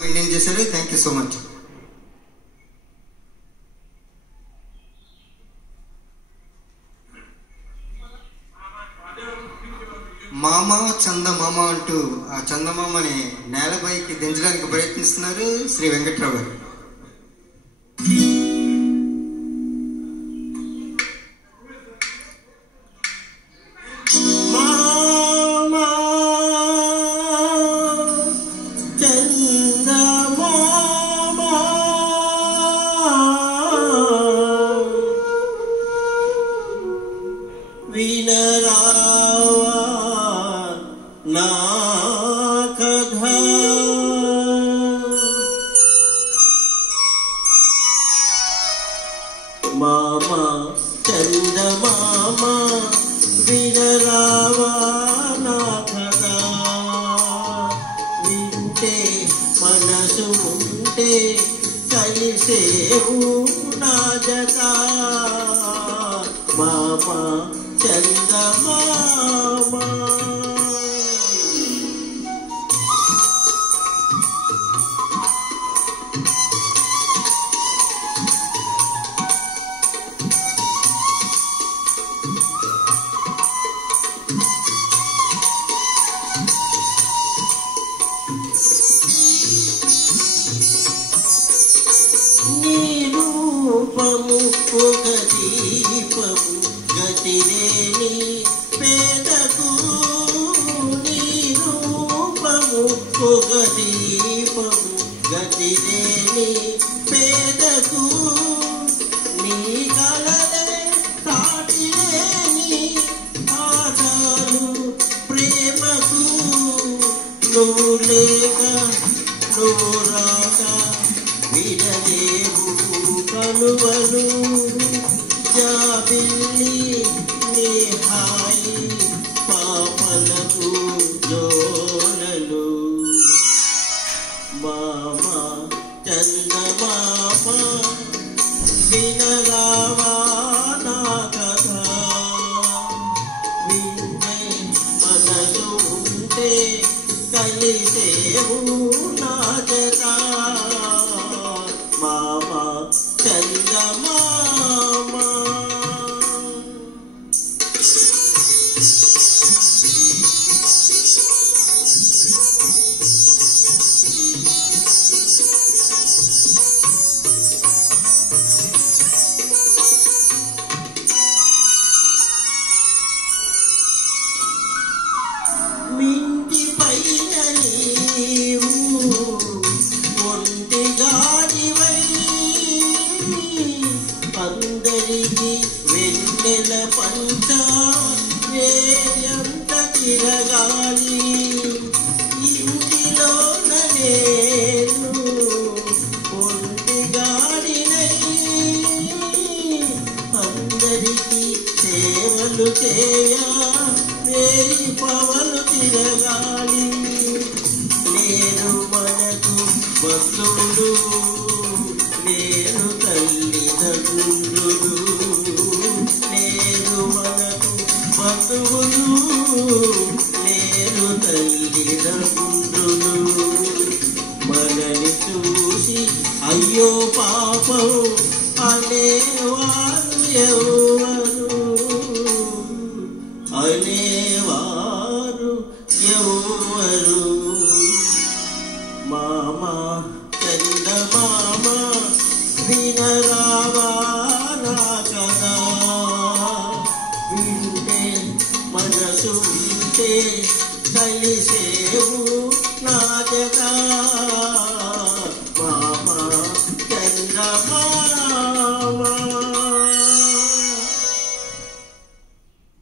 Maintain చేశారు. Thank you so much. మామ చందమామ అంటూ ఆ చందమామని నేలపైకి దించడానికి ప్రయత్నిస్తున్నారు శ్రీ వెంకట్రావు గారు. మామా చందమామ వినరావా నా కథ, వింటే మనసు ఉంటే కలిసేవు నా జత. మామా చందమామ రూపము ఒక దీపము గతిరేని పేదకు, నీ రూపము ఒక దీపము గతిరేని పేదకు, నీ కలలే కాటిలేని పాఠాలు ప్రేమకు. నువ్వు లేక నువ్వు రాక విడలేవు కలువలు, జాబిల్లి నీ హాయి పాపలకు జోలలు. మామా చందమామ వినరావా నా కథ, వింటే మనసు ఉంటే కలిసేవు నా జత. మామా చందమామ మింటి పైన నీవు ఒంటి గాడివై, అందరికి వెన్నెల పంచ వేయంత తిరగాలి. ఇంటిలోన నేను ఒంటి గాడినై, అందరికి సేవలు చేయ వేయి పవలు తిరగాలి. నేను మనకు బంధువులు, నేను తల్లిదండ్రులు, నేను మనకు బంధువులు, నేను తల్లిదండ్రులు. మనని చూసి అయ్యో పాపం అనేవారు ఎవరు, అనేవారు ఎవరు. మామా చందమామ వినరావా నా కథ, వింటే మనసు ఉంటే కలిసేవు నా జత.